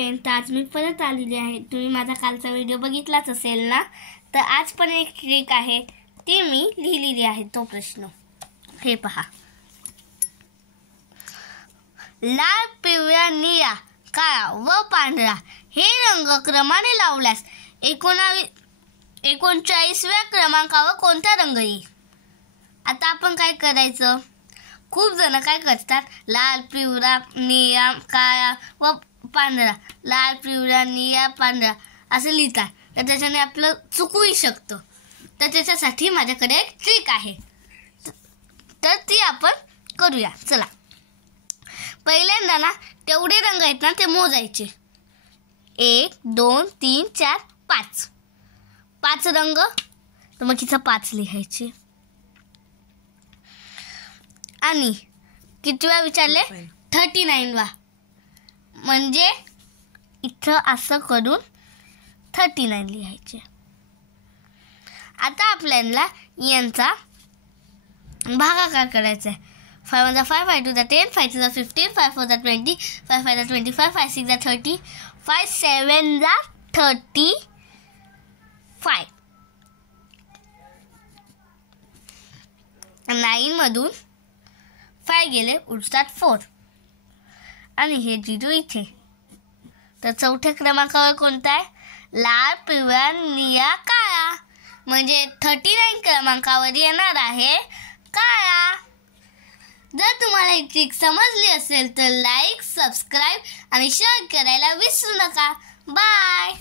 तर आज मी परत आलेली आहे. तुम्ही माझा कालचा व्हिडिओ बघितलाच असेल ना. तर आज पण एक ट्रिक आहे, ती मी लिहिलेली आहे. तो प्रश्न हे पहा. लाल, पिवळा, निळा, काळा व पांढरा हे रंग क्रमाने लावल्यास 39व्या क्रमांकावर कोणता रंग येईल? आता आपण काय करायचं? खूप जण काय करतात, लाल, पिवळा, निळा, काळा व पांढरा, लाल, पिवळा, निळा, पांढरा असं लिहितात. तर त्याच्याने आपलं चुकूही शकतं. तर त्याच्यासाठी माझ्याकडे एक ट्रिक आहे, तर ती आपण करूया. चला, पहिल्यांदा ना तेवढे रंग आहेत ना ते मोजायचे. 1 2 3 4 5 5 रंग. तर मग इथं 5 लिहायचे. आणि कितव्या विचारले? 39वा. म्हणजे इथं असं करून 39 लिहायचे. आता आपल्याला यांचा भागाकार करायचा आहे. 5 1 5, 5 2 10, 5 3 15, 5 4 20, 5 5 25, 5 6 30, 5 7 35. 9 मधून 5 गेले, उरतात 4. आणि हे 0 इथे. तर चौथ्या क्रमांकावर कोणता आहे? लाल, पिवळा, निळा, काळा. म्हणजे 39 क्रमांकावर येणार आहे काळा. जर तुम्हाला ही ट्रिक समजली असेल तर लाईक, सबस्क्राईब आणि शेअर करायला विसरू नका. बाय.